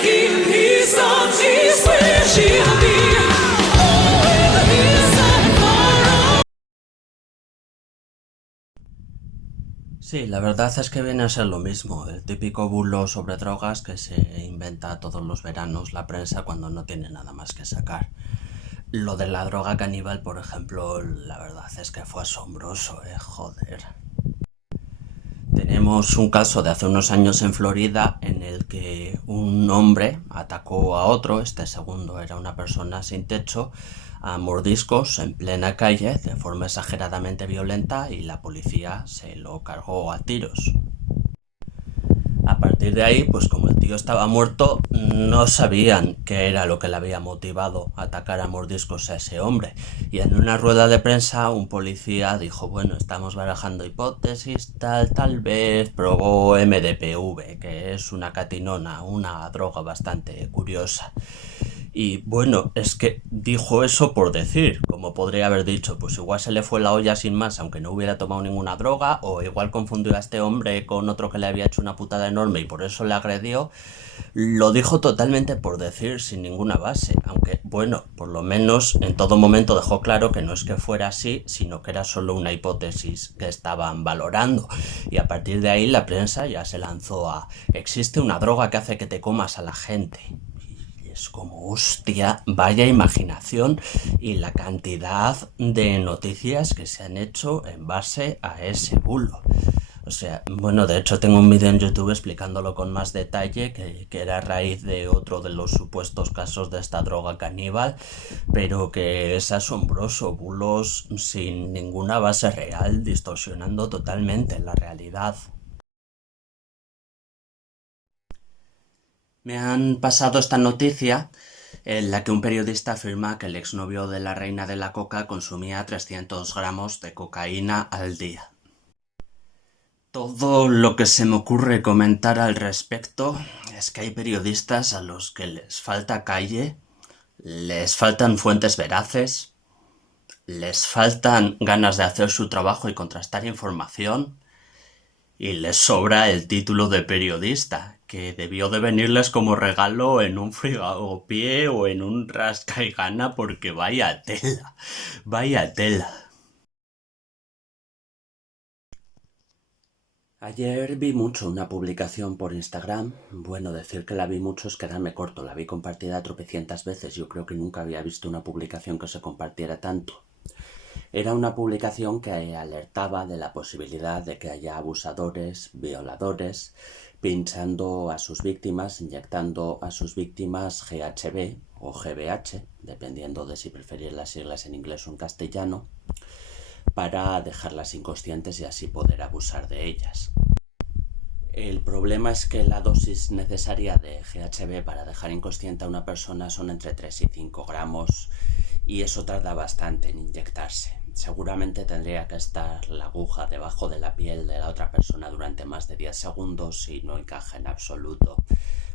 king, he's on, she's where she'll be. Always he's on far. Sí, la verdad es que viene a ser lo mismo, el típico bulo sobre drogas que se inventa todos los veranos la prensa cuando no tiene nada más que sacar. Lo de la droga caníbal, por ejemplo, la verdad es que fue asombroso, joder. Tenemos un caso de hace unos años en Florida en el que un hombre atacó a otro, este segundo era una persona sin techo, a mordiscos en plena calle de forma exageradamente violenta y la policía se lo cargó a tiros. A partir de ahí, pues como el tío estaba muerto, no sabían qué era lo que le había motivado a atacar a mordiscos a ese hombre. Y en una rueda de prensa un policía dijo, bueno, estamos barajando hipótesis, tal vez probó MDPV, que es una catinona, una droga bastante curiosa. Y bueno, es que dijo eso por decir, como podría haber dicho, pues igual se le fue la olla sin más, aunque no hubiera tomado ninguna droga, o igual confundió a este hombre con otro que le había hecho una putada enorme y por eso le agredió. Lo dijo totalmente por decir, sin ninguna base, aunque bueno, por lo menos en todo momento dejó claro que no es que fuera así, sino que era solo una hipótesis que estaban valorando. Y a partir de ahí la prensa ya se lanzó a existe una droga que hace que te comas a la gente. Es como, hostia, vaya imaginación y la cantidad de noticias que se han hecho en base a ese bulo. O sea, bueno, de hecho tengo un vídeo en YouTube explicándolo con más detalle, que era a raíz de otro de los supuestos casos de esta droga caníbal, pero que es asombroso, bulos sin ninguna base real, distorsionando totalmente la realidad. Me han pasado esta noticia en la que un periodista afirma que el exnovio de la reina de la coca consumía 300 gramos de cocaína al día. Todo lo que se me ocurre comentar al respecto es que hay periodistas a los que les falta calle, les faltan fuentes veraces, les faltan ganas de hacer su trabajo y contrastar información, y les sobra el título de periodista, que debió de venirles como regalo en un frigopié o en un rasca y gana, porque vaya tela, vaya tela. Ayer vi mucho una publicación por Instagram. Bueno, decir que la vi mucho es quedarme corto. La vi compartida tropecientas veces. Yo creo que nunca había visto una publicación que se compartiera tanto. Era una publicación que alertaba de la posibilidad de que haya abusadores, violadores, pinchando a sus víctimas, inyectando a sus víctimas GHB o GBH, dependiendo de si preferir las siglas en inglés o en castellano, para dejarlas inconscientes y así poder abusar de ellas. El problema es que la dosis necesaria de GHB para dejar inconsciente a una persona son entre 3 y 5 gramos y eso tarda bastante en inyectarse. Seguramente tendría que estar la aguja debajo de la piel de la otra persona durante más de 10 segundos y no encaja en absoluto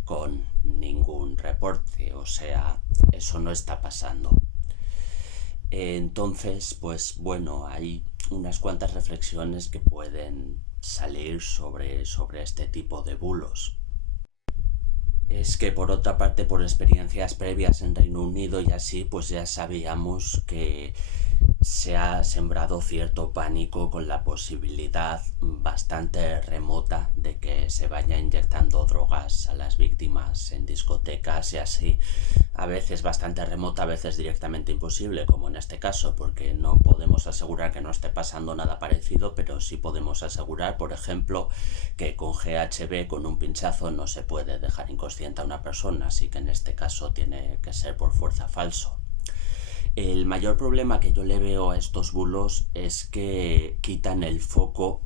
con ningún reporte, o sea, eso no está pasando. Entonces, pues bueno, hay unas cuantas reflexiones que pueden salir sobre este tipo de bulos. Es que por otra parte, por experiencias previas en Reino Unido y así, pues ya sabíamos que se ha sembrado cierto pánico con la posibilidad bastante remota de que se vaya inyectando drogas a las víctimas en discotecas y así. A veces bastante remota, a veces directamente imposible, como en este caso, porque no podemos asegurar que no esté pasando nada parecido, pero sí podemos asegurar, por ejemplo, que con GHB, con un pinchazo, no se puede dejar inconsciente a una persona, así que en este caso tiene que ser por fuerza falso. El mayor problema que yo le veo a estos bulos es que quitan el foco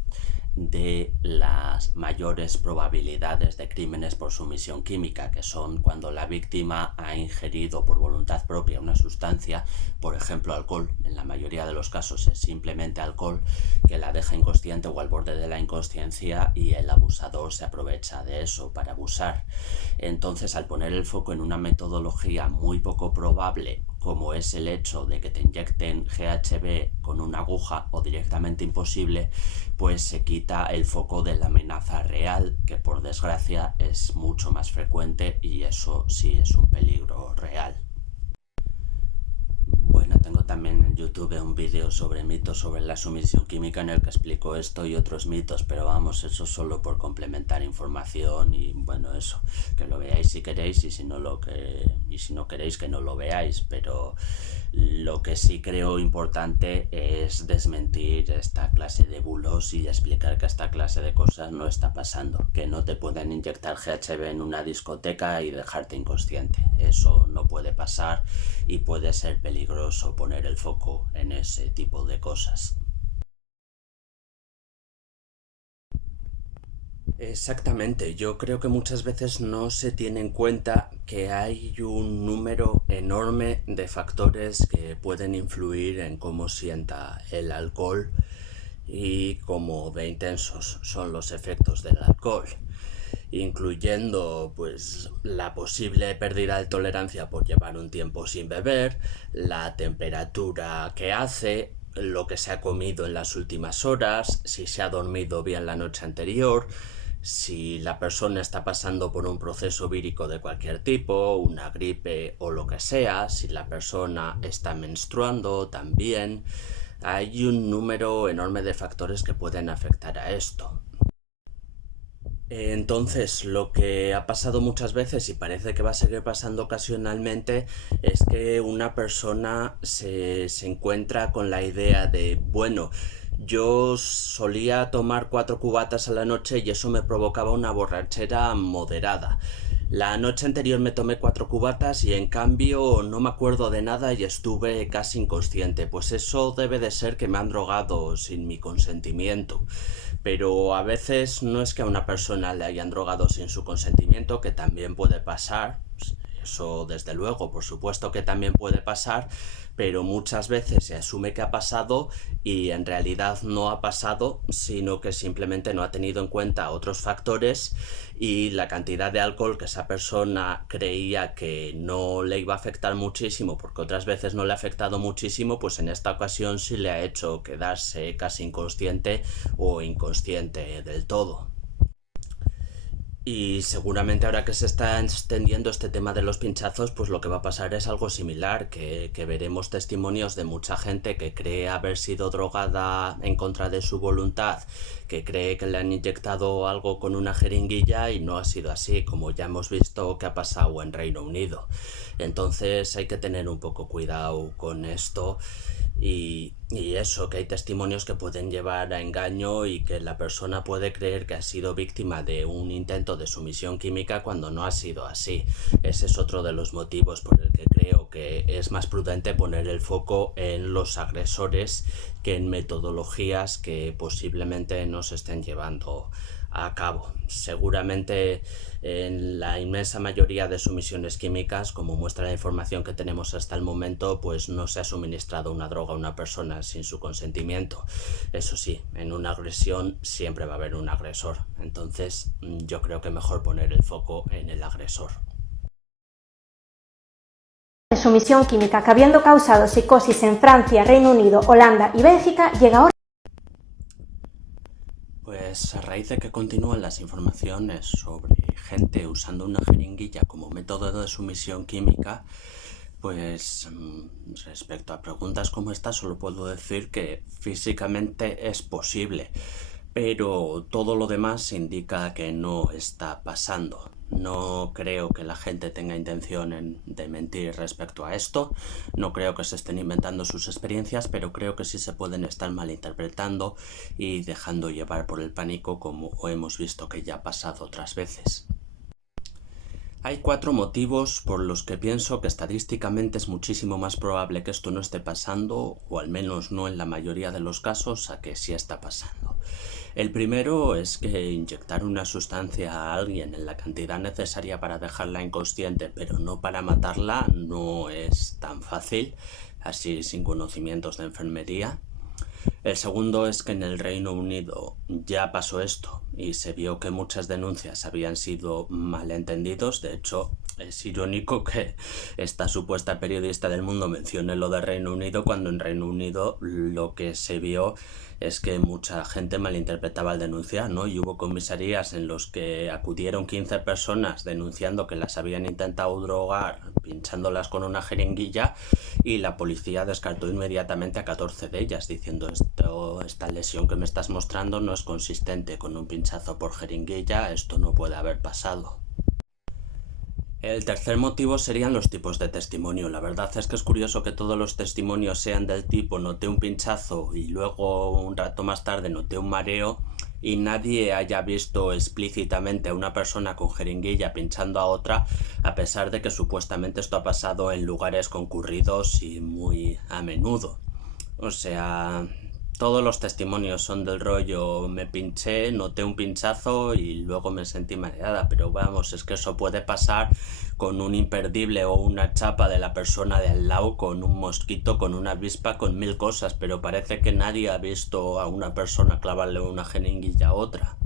de las mayores probabilidades de crímenes por sumisión química, que son cuando la víctima ha ingerido por voluntad propia una sustancia, por ejemplo alcohol. En la mayoría de los casos es simplemente alcohol que la deja inconsciente o al borde de la inconsciencia y el abusador se aprovecha de eso para abusar. Entonces, al poner el foco en una metodología muy poco probable como es el hecho de que te inyecten GHB con una aguja o directamente imposible, pues se quita el foco de la amenaza real, que por desgracia es mucho más frecuente y eso sí es un peligro real. Bueno, tengo también en YouTube un vídeo sobre mitos sobre la sumisión química en el que explico esto y otros mitos, pero vamos, eso solo por complementar información y bueno, eso, que lo veáis si queréis y si no queréis que no lo veáis, pero lo que sí creo importante es desmentir esta clase de bulos y explicar que esta clase de cosas no está pasando, que no te pueden inyectar GHB en una discoteca y dejarte inconsciente. Eso no puede pasar y puede ser peligroso poner el foco en ese tipo de cosas. Exactamente, yo creo que muchas veces no se tiene en cuenta que hay un número enorme de factores que pueden influir en cómo sienta el alcohol y cómo de intensos son los efectos del alcohol, incluyendo pues la posible pérdida de tolerancia por llevar un tiempo sin beber, la temperatura que hace, lo que se ha comido en las últimas horas, si se ha dormido bien la noche anterior, si la persona está pasando por un proceso vírico de cualquier tipo, una gripe o lo que sea, si la persona está menstruando también. Hay un número enorme de factores que pueden afectar a esto. Entonces, lo que ha pasado muchas veces y parece que va a seguir pasando ocasionalmente es que una persona se encuentra con la idea de, bueno, yo solía tomar 4 cubatas a la noche y eso me provocaba una borrachera moderada. La noche anterior me tomé 4 cubatas y en cambio no me acuerdo de nada y estuve casi inconsciente. Pues eso debe de ser que me han drogado sin mi consentimiento. Pero a veces no es que a una persona le hayan drogado sin su consentimiento, que también puede pasar. Eso desde luego, por supuesto que también puede pasar, pero muchas veces se asume que ha pasado y en realidad no ha pasado, sino que simplemente no ha tenido en cuenta otros factores y la cantidad de alcohol que esa persona creía que no le iba a afectar muchísimo, porque otras veces no le ha afectado muchísimo, pues en esta ocasión sí le ha hecho quedarse casi inconsciente o inconsciente del todo. Y seguramente ahora que se está extendiendo este tema de los pinchazos, pues lo que va a pasar es algo similar, que veremos testimonios de mucha gente que cree haber sido drogada en contra de su voluntad, que cree que le han inyectado algo con una jeringuilla y no ha sido así, como ya hemos visto que ha pasado en Reino Unido. Entonces hay que tener un poco cuidado con esto. Y eso, que hay testimonios que pueden llevar a engaño y que la persona puede creer que ha sido víctima de un intento de sumisión química cuando no ha sido así. Ese es otro de los motivos por el que creo que es más prudente poner el foco en los agresores que en metodologías que posiblemente no se estén llevando a cabo. Seguramente en la inmensa mayoría de sumisiones químicas, como muestra la información que tenemos hasta el momento, pues no se ha suministrado una droga a una persona sin su consentimiento. Eso sí, en una agresión siempre va a haber un agresor. Entonces yo creo que mejor poner el foco en el agresor. De sumisión química que habiendo causado psicosis en Francia, Reino Unido, Holanda y Bélgica, llega ahora. Pues a raíz de que continúan las informaciones sobre gente usando una jeringuilla como método de sumisión química, pues respecto a preguntas como esta solo puedo decir que físicamente es posible, pero todo lo demás indica que no está pasando. No creo que la gente tenga intención de mentir respecto a esto, no creo que se estén inventando sus experiencias, pero creo que sí se pueden estar malinterpretando y dejando llevar por el pánico, como hemos visto que ya ha pasado otras veces. Hay 4 motivos por los que pienso que estadísticamente es muchísimo más probable que esto no esté pasando, o al menos no en la mayoría de los casos, a que sí está pasando. El primero es que inyectar una sustancia a alguien en la cantidad necesaria para dejarla inconsciente, pero no para matarla, no es tan fácil, así sin conocimientos de enfermería. El segundo es que en el Reino Unido ya pasó esto y se vio que muchas denuncias habían sido malentendidos. De hecho, Es irónico que esta supuesta periodista del Mundo mencione lo de Reino Unido cuando en Reino Unido lo que se vio es que mucha gente malinterpretaba al denunciar, ¿no? Y hubo comisarías en los que acudieron 15 personas denunciando que las habían intentado drogar pinchándolas con una jeringuilla y la policía descartó inmediatamente a 14 de ellas diciendo esta lesión que me estás mostrando no es consistente con un pinchazo por jeringuilla, esto no puede haber pasado. El tercer motivo serían los tipos de testimonio. La verdad es que es curioso que todos los testimonios sean del tipo noté un pinchazo y luego un rato más tarde noté un mareo y nadie haya visto explícitamente a una persona con jeringuilla pinchando a otra, a pesar de que supuestamente esto ha pasado en lugares concurridos y muy a menudo. O sea, todos los testimonios son del rollo me pinché, noté un pinchazo y luego me sentí mareada, pero vamos, es que eso puede pasar con un imperdible o una chapa de la persona de al lado, con un mosquito, con una avispa, con 1000 cosas, pero parece que nadie ha visto a una persona clavarle una jeringuilla a otra.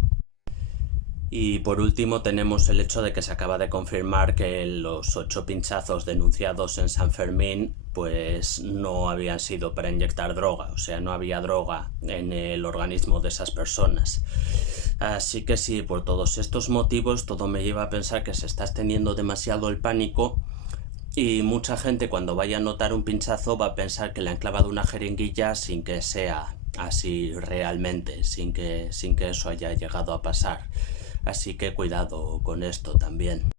Y por último tenemos el hecho de que se acaba de confirmar que los 8 pinchazos denunciados en San Fermín pues no habían sido para inyectar droga, o sea, no había droga en el organismo de esas personas. Así que sí, por todos estos motivos todo me lleva a pensar que se está extendiendo demasiado el pánico y mucha gente cuando vaya a notar un pinchazo va a pensar que le han clavado una jeringuilla sin que sea así realmente, sin que eso haya llegado a pasar. Así que cuidado con esto también.